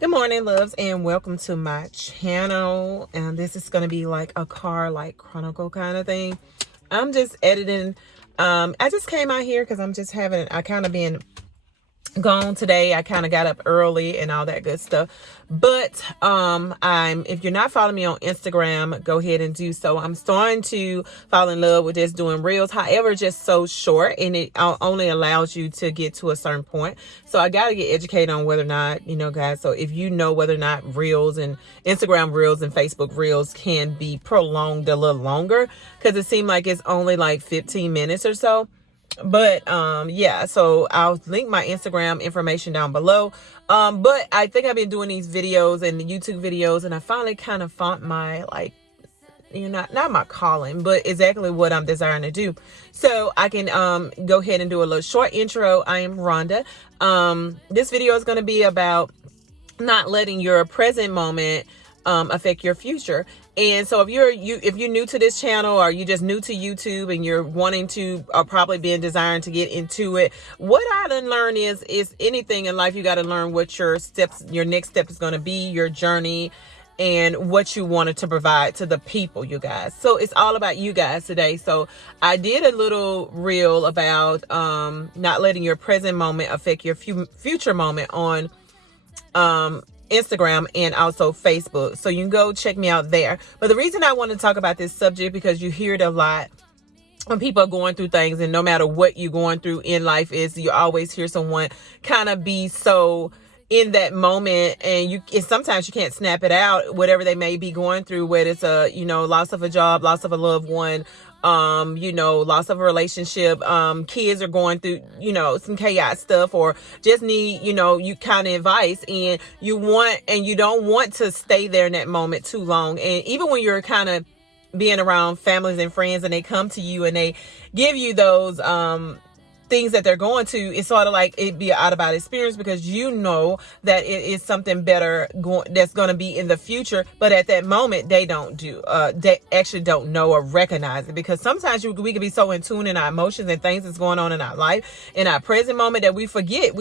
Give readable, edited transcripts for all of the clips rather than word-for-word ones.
Good morning, loves, and welcome to my channel. And this is going to be like a car like chronicle kind of thing. I'm just editing. I just came out here because I'm just having, I kind of been gone today. I kind of got up early and all that good stuff. But if you're not following me on Instagram, go ahead and do so. I'm starting to fall in love with just doing reels. However, just so short, and it only allows you to get to a certain point. So I got to get educated on whether or not, guys, so if you know whether or not reels and Instagram reels and Facebook reels can be prolonged a little longer, because it seemed like it's only like 15 minutes or so. But yeah, so I'll link my Instagram information down below. But I think I've been doing these videos and the YouTube videos, and I finally kind of found my, like, not my calling, but exactly what I'm desiring to do. So I can go ahead and do a little short intro. I am Rhonda. This video is going to be about not letting your present moment affect your future. And so if you're new to this channel, or you just new to YouTube and you're wanting to, or probably being desiring to get into it, what I done learned is anything in life, you got to learn what your next step is going to be, your journey, and what you wanted to provide to the people, you guys. So it's all about you guys today. So I did a little reel about not letting your present moment affect your future moment on Instagram and also Facebook. So you can go check me out there. But the reason I want to talk about this subject, because you hear it a lot when people are going through things, and no matter what you're going through in life, is you always hear someone kind of be so in that moment, and sometimes you can't snap it out, whatever they may be going through, whether it's a, loss of a job, loss of a loved one, loss of a relationship, kids are going through, some chaos stuff, or just need, you kind of advice, and you don't want to stay there in that moment too long. And even when you're kind of being around families and friends, and they come to you and they give you those, things that they're going to, it's sort of like it be an out of body experience, because you know that it is something better that's going to be in the future. But at that moment, they actually don't know or recognize it, because sometimes we can be so in tune in our emotions and things that's going on in our life, in our present moment, that we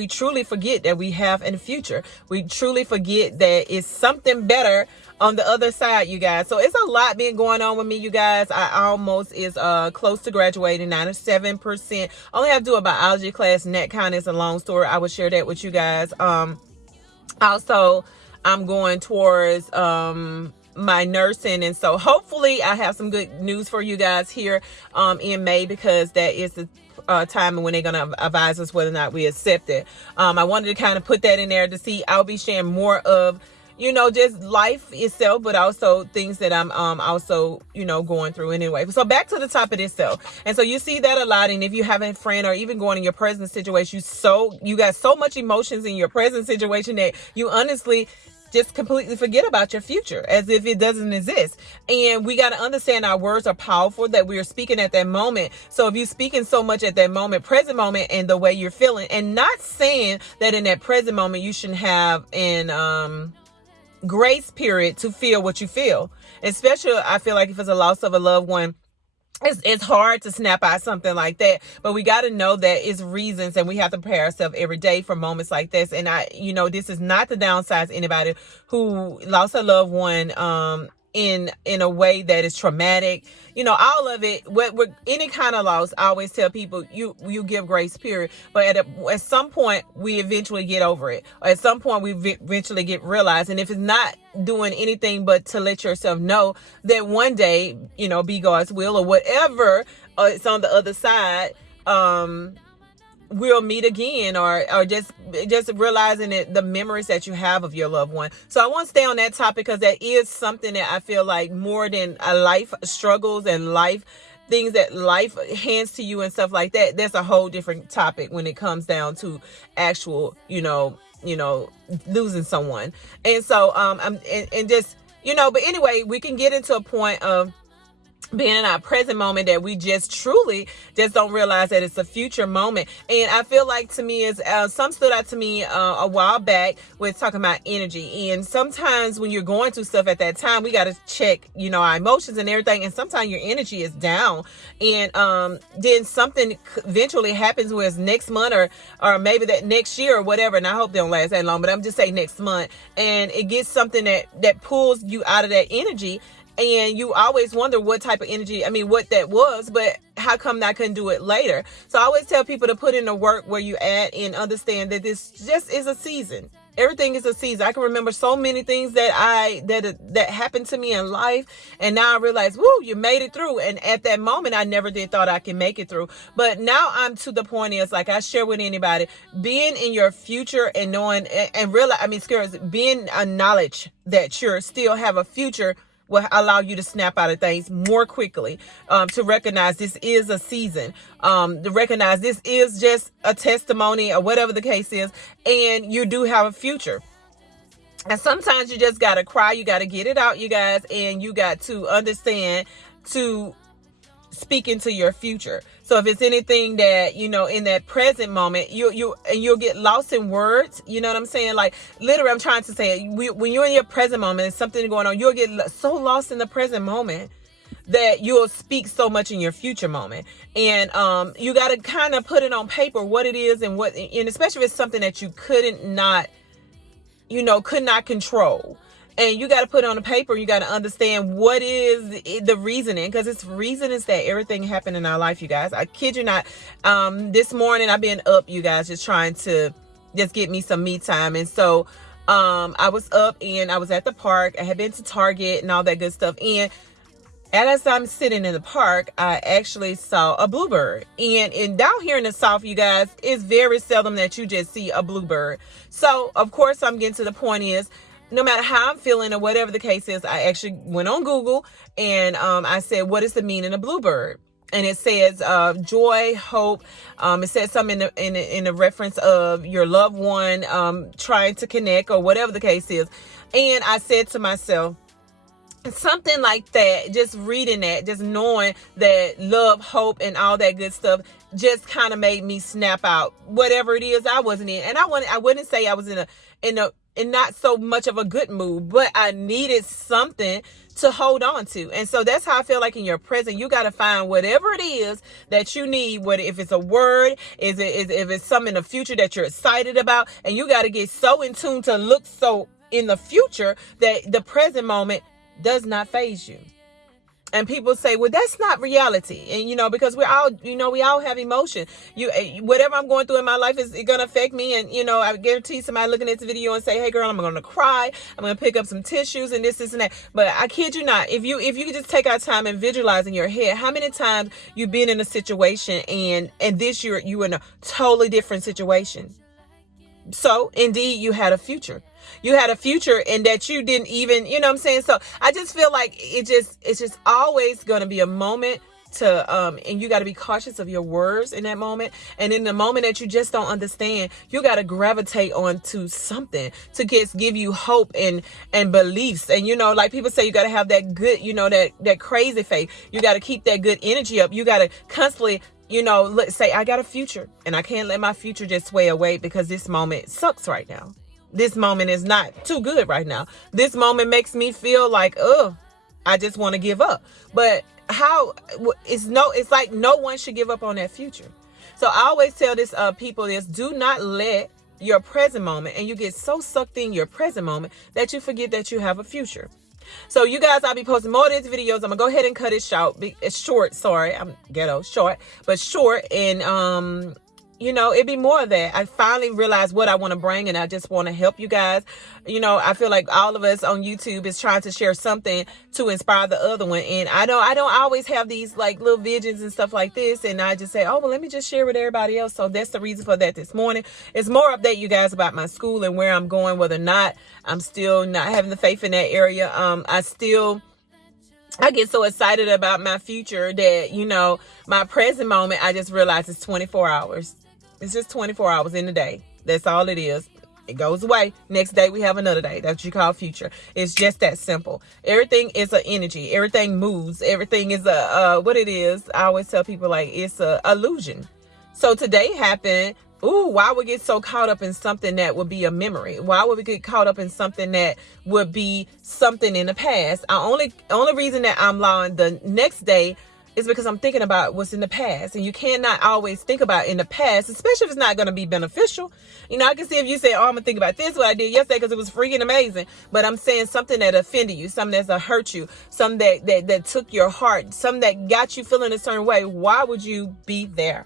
truly forget that we have a future. We truly forget that it's something better on the other side, you guys. So it's a lot been going on with me, you guys. I almost is close to graduating, 97%. Only have to do a biology class, and that kind of is a long story. I will share that with you guys. Also, I'm going towards my nursing, and so hopefully I have some good news for you guys here in May, because that is the time when they're going to advise us whether or not we accept it. I wanted to kind of put that in there to see. I'll be sharing more of just life itself, but also things that I'm also, going through anyway. So back to the topic itself. And so you see that a lot. And if you have a friend, or even going in your present situation, you got so much emotions in your present situation that you honestly just completely forget about your future, as if it doesn't exist. And we got to understand our words are powerful, that we are speaking at that moment. So if you're speaking so much at that moment, present moment, and the way you're feeling, and not saying that in that present moment you shouldn't have an grace period to feel what you feel. Especially, I feel like if it's a loss of a loved one, it's hard to snap out something like that. But we got to know that it's reasons, and we have to prepare ourselves every day for moments like this. And this is not to downsize anybody who lost a loved one in a way that is traumatic. All of it, with any kind of loss, I always tell people you give grace period, but at some point we eventually get over it, or at some point we eventually get realized. And if it's not doing anything but to let yourself know that one day, be God's will, or whatever, it's on the other side, we'll meet again, or just realizing the memories that you have of your loved one. So I want to stay on that topic, because that is something that I feel like, more than a life struggles and life things that life hands to you and stuff like that, that's a whole different topic when it comes down to actual, losing someone. And so but anyway, we can get into a point of being in our present moment, that we just truly just don't realize that it's a future moment. And I feel like, to me, is some stood out to me a while back with talking about energy. And sometimes when you're going through stuff at that time, we got to check, our emotions and everything. And sometimes your energy is down, and then something eventually happens where it's next month or maybe that next year or whatever. And I hope they don't last that long, but I'm just saying next month, and it gets something that pulls you out of that energy. And you always wonder what type of energy, what that was, but how come I couldn't do it later? So I always tell people to put in the work where you at, and understand that this just is a season. Everything is a season. I can remember so many things that happened to me in life, and now I realize, woo, you made it through. And at that moment, I never did thought I could make it through. But now I'm to the point is, like I share with anybody, being in your future and knowing and realize, being a knowledge that you still have a future will allow you to snap out of things more quickly, to recognize this is a season, to recognize this is just a testimony or whatever the case is, and you do have a future. And sometimes you just got to cry, you got to get it out, you guys, and you got to understand to speak into your future. So if it's anything that, in that present moment, you'll get lost in words. You know what I'm saying? Like, literally, I'm trying to say, when you're in your present moment and something going on, you'll get so lost in the present moment that you'll speak so much in your future moment. And you got to kind of put it on paper what it is, and especially if it's something that you could not control. And you got to put it on the paper. You got to understand what is the reasoning, because it's reason is that everything happened in our life, you guys. I kid you not. This morning I've been up, you guys, just trying to just get me some me time. And so I was up and I was at the park. I had been to Target and all that good stuff. And as I'm sitting in the park, I actually saw a bluebird. And down here in the South, you guys, it's very seldom that you just see a bluebird. So, of course, I'm getting to the point is, no matter how I'm feeling or whatever the case is, I actually went on Google and I said, what is the meaning of bluebird? And it says joy, hope. It says something in the reference of your loved one trying to connect or whatever the case is. And I said to myself, something like that, just reading that, just knowing that love, hope, and all that good stuff just kind of made me snap out whatever it is I wasn't in. And I wouldn't say I was in not so much of a good mood, but I needed something to hold on to. And so that's how I feel like in your present, you got to find whatever it is that you need, if it's a word, if it's something in the future that you're excited about, and you got to get so in tune to look so in the future that the present moment does not faze you. And people say, well, that's not reality. And, because we're all, we all have emotion. Whatever I'm going through in my life is going to affect me. And, I guarantee somebody looking at this video and say, hey, girl, I'm going to cry. I'm going to pick up some tissues and this and that. But I kid you not, if you could just take our time and visualize in your head, how many times you've been in a situation and this year you in a totally different situation. So indeed, you had a future. You had a future, and that you didn't even, you know what I'm saying? So I just feel like it's just always going to be a moment to, and you got to be cautious of your words in that moment. And in the moment that you just don't understand, you got to gravitate onto something to give you hope and beliefs. And, like people say, you got to have that good, that crazy faith. You got to keep that good energy up. You got to constantly, let's say I got a future, and I can't let my future just sway away because this moment sucks right now. This moment is not too good right now. This moment makes me feel like, I just want to give up. But it's like no one should give up on that future. So I always tell this people is, do not let your present moment, and you get so sucked in your present moment that you forget that you have a future. So you guys, I'll be posting more of these videos. I'm gonna go ahead and cut it short. It's short, sorry, I'm ghetto, short, but short. And it'd be more of that. I finally realized what I want to bring, and I just want to help you guys. I feel like all of us on YouTube is trying to share something to inspire the other one. And I don't always have these like little visions and stuff like this. And I just say, oh, well, let me just share with everybody else. So that's the reason for that this morning. It's more update you guys about my school and where I'm going, whether or not I'm still not having the faith in that area. I get so excited about my future that, my present moment, I just realized it's 24 hours. It's just 24 hours in the day. That's all it is. It goes away. Next day, we have another day. That's what you call future. It's just that simple. Everything is an energy. Everything moves. Everything is what it is. I always tell people, like, it's a illusion. So today happened. Ooh, why would we get so caught up in something that would be a memory? Why would we get caught up in something that would be something in the past? Only reason that I'm allowing the next day is because I'm thinking about what's in the past. And you cannot always think about in the past, especially if it's not going to be beneficial. You know, I can see if you say, oh, I'm going to think about this, what I did yesterday, because it was freaking amazing. But I'm saying something that offended you, something that hurt you, something that took your heart, something that got you feeling a certain way. Why would you be there?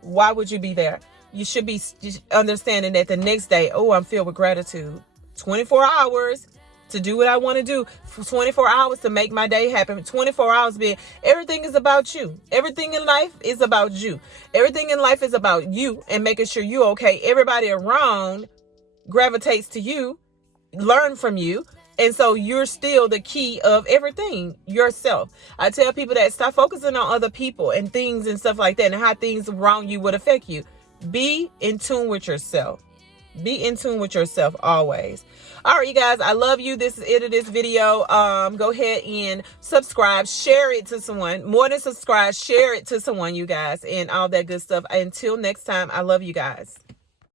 Why would you be there? You should be understanding that the next day, oh, I'm filled with gratitude. 24 hours to do what I want to do. 24 hours to make my day happen. 24 hours being, everything is about you. Everything in life is about you. Everything in life is about you and making sure you're okay. Everybody around gravitates to you, learn from you. And so you're still the key of everything, yourself. I tell people that stop focusing on other people and things and stuff like that and how things around you would affect you. Be in tune with yourself. Be in tune with yourself always. All right, you guys, I love you. This is it of this video. Go ahead and subscribe, share it to someone. More than subscribe, share it to someone, you guys, and all that good stuff. Until next time, I love you guys.